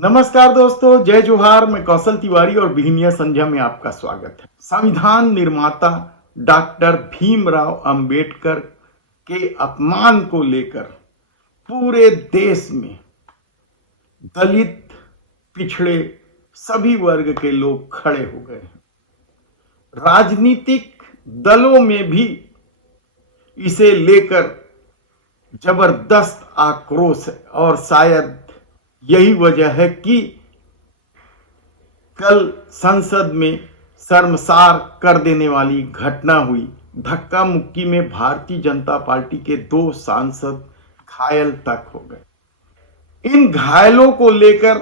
नमस्कार दोस्तों, जय जोहार। मैं कौशल तिवारी और बिहनिया संध्या में आपका स्वागत है। संविधान निर्माता डॉक्टर भीमराव अंबेडकर के अपमान को लेकर पूरे देश में दलित, पिछड़े सभी वर्ग के लोग खड़े हो गए हैं। राजनीतिक दलों में भी इसे लेकर जबरदस्त आक्रोश है और शायद यही वजह है कि कल संसद में शर्मसार कर देने वाली घटना हुई। धक्का मुक्की में भारतीय जनता पार्टी के 2 सांसद घायल तक हो गए। इन घायलों को लेकर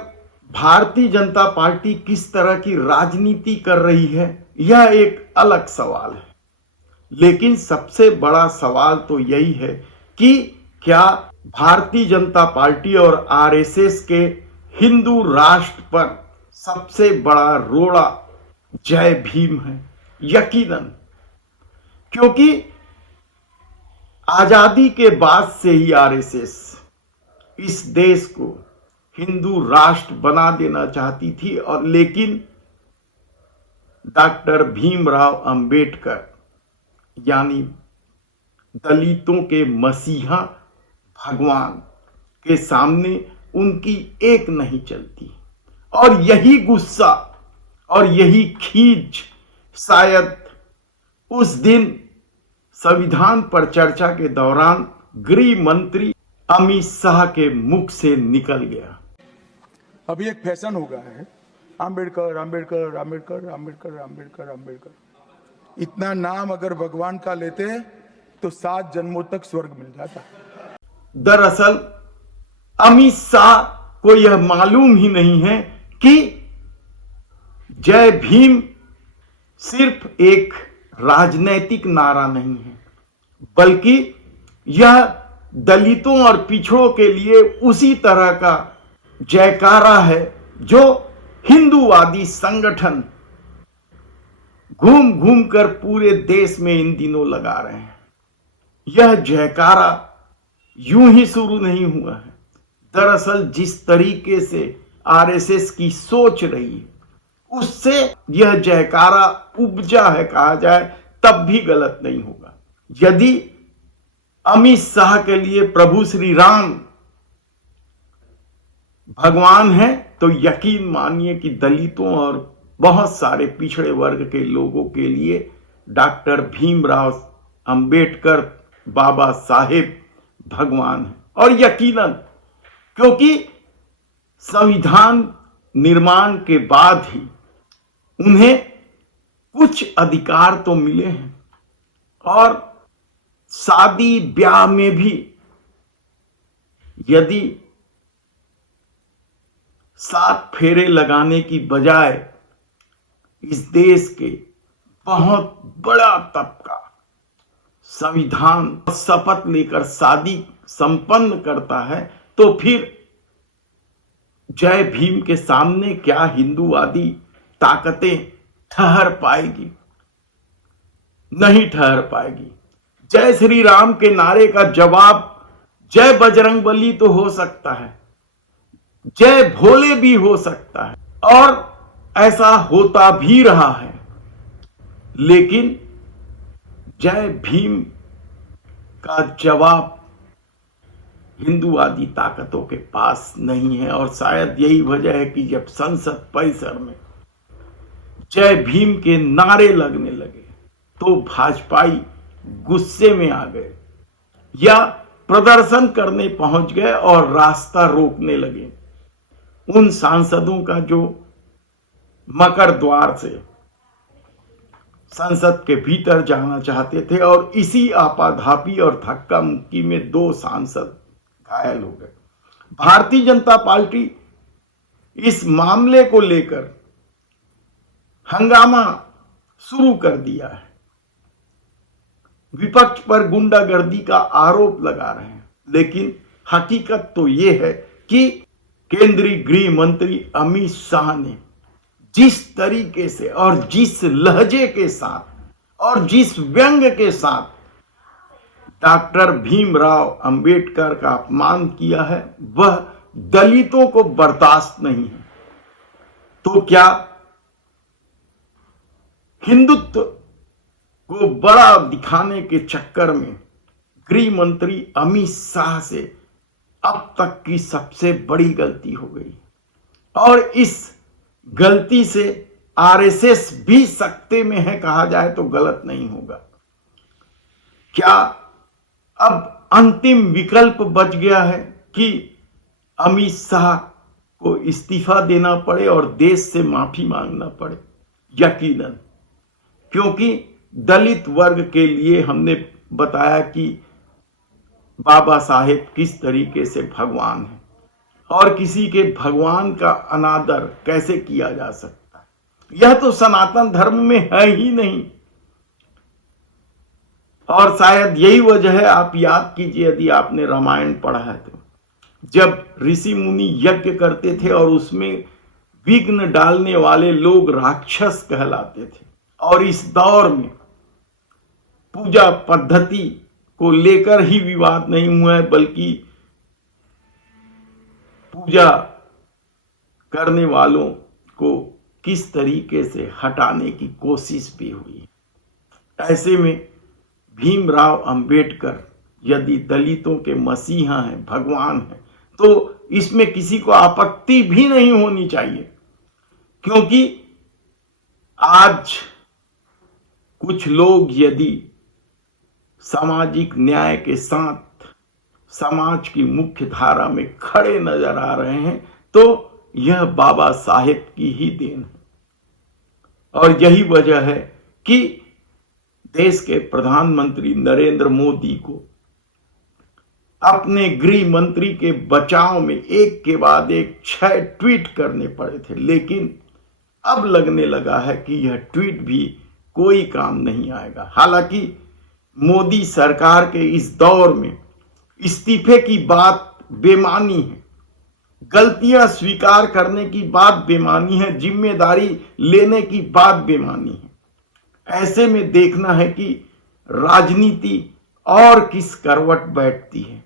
भारतीय जनता पार्टी किस तरह की राजनीति कर रही है, यह एक अलग सवाल है। लेकिन सबसे बड़ा सवाल तो यही है कि क्या भारतीय जनता पार्टी और आरएसएस के हिंदू राष्ट्र पर सबसे बड़ा रोड़ा जय भीम है? यकीनन, क्योंकि आजादी के बाद से ही आरएसएस इस देश को हिंदू राष्ट्र बना देना चाहती थी और लेकिन डॉक्टर भीमराव अंबेडकर यानी दलितों के मसीहा भगवान के सामने उनकी एक नहीं चलती। और यही गुस्सा और यही खींच शायद उस दिन संविधान पर चर्चा के दौरान गृह मंत्री अमित शाह के मुख से निकल गया। अभी एक फैशन हो गया है, अंबेडकर अंबेडकर अंबेडकर अंबेडकर अंबेडकर अंबेडकर। इतना नाम अगर भगवान का लेते तो 7 जन्मों तक स्वर्ग मिल जाता। दरअसल अमित शाह को यह मालूम ही नहीं है कि जय भीम सिर्फ एक राजनैतिक नारा नहीं है, बल्कि यह दलितों और पिछड़ों के लिए उसी तरह का जयकारा है जो हिंदूवादी संगठन घूम घूम कर पूरे देश में इन दिनों लगा रहे हैं। यह जयकारा यूं ही शुरू नहीं हुआ है। दरअसल जिस तरीके से आरएसएस की सोच रही है उससे यह जयकारा उपजा है कहा जाए तब भी गलत नहीं होगा। यदि अमित शाह के लिए प्रभु श्री राम भगवान है तो यकीन मानिए कि दलितों और बहुत सारे पिछड़े वर्ग के लोगों के लिए डॉक्टर भीमराव अंबेडकर बाबा साहेब भगवान है। और यकीनन, क्योंकि संविधान निर्माण के बाद ही उन्हें कुछ अधिकार तो मिले हैं और शादी ब्याह में भी यदि 7 फेरे लगाने की बजाय इस देश के बहुत बड़ा तबका संविधान शपथ लेकर शादी संपन्न करता है तो फिर जय भीम के सामने क्या हिंदूवादी ताकतें ठहर पाएगी? नहीं ठहर पाएगी। जय श्री राम के नारे का जवाब जय बजरंगबली तो हो सकता है, जय भोले भी हो सकता है और ऐसा होता भी रहा है, लेकिन जय भीम का जवाब हिंदूवादी ताकतों के पास नहीं है। और शायद यही वजह है कि जब संसद परिसर में जय भीम के नारे लगने लगे तो भाजपाई गुस्से में आ गए या प्रदर्शन करने पहुंच गए और रास्ता रोकने लगे उन सांसदों का जो मकर द्वार से संसद के भीतर जाना चाहते थे। और इसी आपाधापी और धक्का मुक्की में 2 सांसद घायल हो गए। भारतीय जनता पार्टी इस मामले को लेकर हंगामा शुरू कर दिया है। विपक्ष पर गुंडागर्दी का आरोप लगा रहे हैं, लेकिन हकीकत तो यह है कि केंद्रीय गृह मंत्री अमित शाह ने जिस तरीके से और जिस लहजे के साथ और जिस व्यंग के साथ डॉक्टर भीमराव अंबेडकर का अपमान किया है, वह दलितों को बर्दाश्त नहीं है, तो क्या हिंदुत्व को बड़ा दिखाने के चक्कर में गृह मंत्री अमित शाह से अब तक की सबसे बड़ी गलती हो गई और इस गलती से आरएसएस भी सकते में है कहा जाए तो गलत नहीं होगा। क्या अब अंतिम विकल्प बच गया है कि अमित शाह को इस्तीफा देना पड़े और देश से माफी मांगना पड़े? यकीनन, क्योंकि दलित वर्ग के लिए हमने बताया कि बाबा साहेब किस तरीके से भगवान है और किसी के भगवान का अनादर कैसे किया जा सकता है, यह तो सनातन धर्म में है ही नहीं। और शायद यही वजह है, आप याद कीजिए यदि आपने रामायण पढ़ा है तो, जब ऋषि मुनि यज्ञ करते थे और उसमें विघ्न डालने वाले लोग राक्षस कहलाते थे, और इस दौर में पूजा पद्धति को लेकर ही विवाद नहीं हुआ है बल्कि पूजा करने वालों को किस तरीके से हटाने की कोशिश भी हुई। ऐसे में भीमराव अंबेडकर यदि दलितों के मसीहा हैं, भगवान हैं, तो इसमें किसी को आपत्ति भी नहीं होनी चाहिए, क्योंकि आज कुछ लोग यदि सामाजिक न्याय के साथ समाज की मुख्य धारा में खड़े नजर आ रहे हैं तो यह बाबा साहेब की ही देन है। और यही वजह है कि देश के प्रधानमंत्री नरेंद्र मोदी को अपने गृह मंत्री के बचाव में एक के बाद एक 6 ट्वीट करने पड़े थे, लेकिन अब लगने लगा है कि यह ट्वीट भी कोई काम नहीं आएगा। हालांकि मोदी सरकार के इस दौर में इस्तीफे की बात बेमानी है, गलतियां स्वीकार करने की बात बेमानी है, जिम्मेदारी लेने की बात बेमानी है। ऐसे में देखना है कि राजनीति और किस करवट बैठती है।